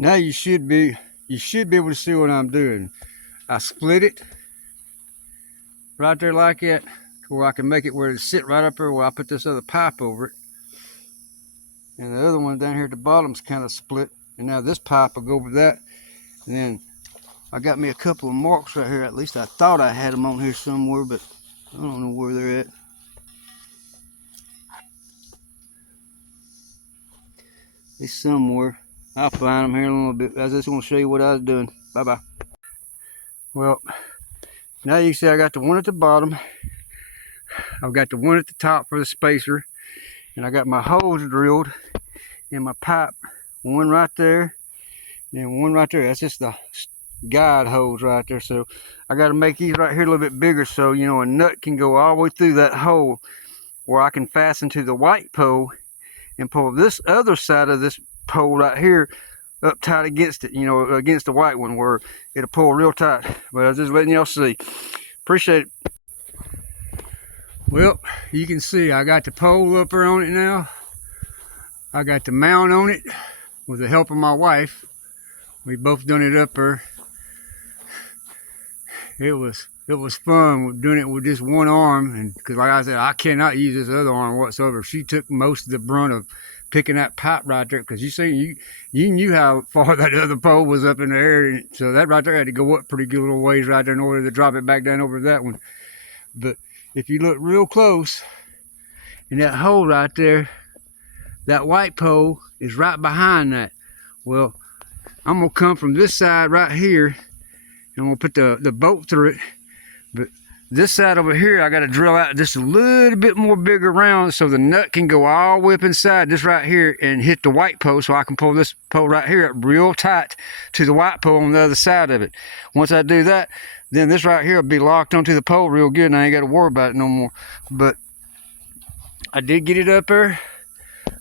Now you should be able to see what I'm doing. I split it right there like that, to where I can make it where it sit right up there where I put this other pipe over it. And the other one down here at the bottom's kind of split. And now this pipe will go over that. And then I got me a couple of marks right here. At least I thought I had them on here somewhere, but I don't know where they're at. They're somewhere. I'll find them here in a little bit. I just want to show you what I was doing. Bye-bye. Well, now you can see I got the one at the bottom. I've got the one at the top for the spacer. And I got my holes drilled in my pipe. One right there, and one right there. That's just the guide holes right there. So I got to make these right here a little bit bigger, so you know a nut can go all the way through that hole where I can fasten to the white pole and pull this other side of this pole right here up tight against it, you know, against the white one, where it'll pull real tight. But I was just letting y'all see. Appreciate it. Well, you can see I got the pole up there on it now. I got the mount on it with the help of my wife. We both done it up there. It was fun doing it with just one arm, and because like I said, I cannot use this other arm whatsoever. She took most of the brunt of picking that pipe right there, because you see, you knew how far that other pole was up in the air, and so that right there had to go up pretty good little ways right there in order to drop it back down over that one. But if you look real close in that hole right there, that white pole is right behind that. Well, I'm gonna come from this side right here, and I'm gonna put the bolt through it. But this side over here, I gotta drill out just a little bit more bigger round so the nut can go all the way up inside this right here and hit the white pole, so I can pull this pole right here up real tight to the white pole on the other side of it. Once I do that, then this right here will be locked onto the pole real good, and I ain't got to worry about it no more. But I did get it up there.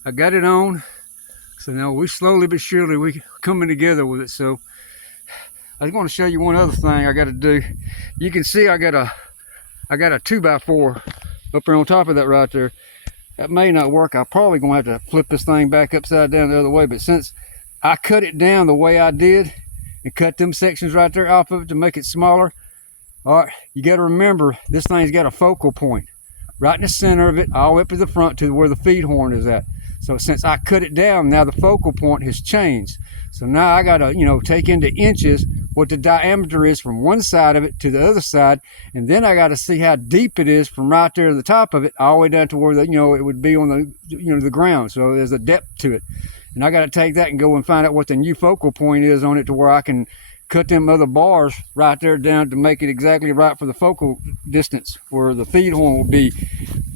I got it on. So now we slowly but surely we coming together with it. So I was going to show you one other thing I got to do. You can see I got a 2x4 up there on top of that right there. That may not work. I'm probably going to have to flip this thing back upside down the other way. But since I cut it down the way I did and cut them sections right there off of it to make it smaller, all right, you got to remember this thing's got a focal point right in the center of it, all the way up to the front to where the feed horn is at. So since I cut it down, now the focal point has changed. So now I gotta, you know, take into inches what the diameter is from one side of it to the other side, and then I gotta see how deep it is from right there to the top of it, all the way down to where the, you know, it would be on the, you know, the ground. So there's a depth to it, and I gotta take that and go and find out what the new focal point is on it, to where I can cut them other bars right there down to make it exactly right for the focal distance, where the feed horn will be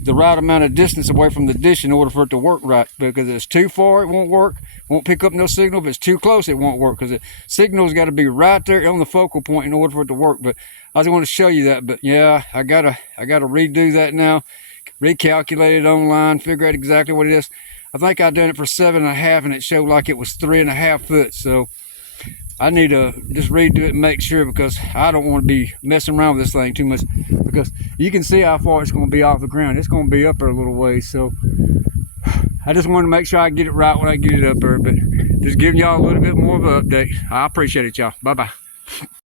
the right amount of distance away from the dish in order for it to work right. Because if it's too far, it won't work, won't pick up no signal. If it's too close, it won't work, because the signal's got to be right there on the focal point in order for it to work. But I just want to show you that. But yeah, I gotta redo that now, recalculate it online, figure out exactly what it is. I think I done it for 7.5, and it showed like it was 3.5 foot. So I need to just redo it and make sure, because I don't want to be messing around with this thing too much, because you can see how far it's going to be off the ground. It's going to be up there a little ways. So I just want to make sure I get it right when I get it up there. But just giving y'all a little bit more of an update. I appreciate it, y'all. Bye-bye.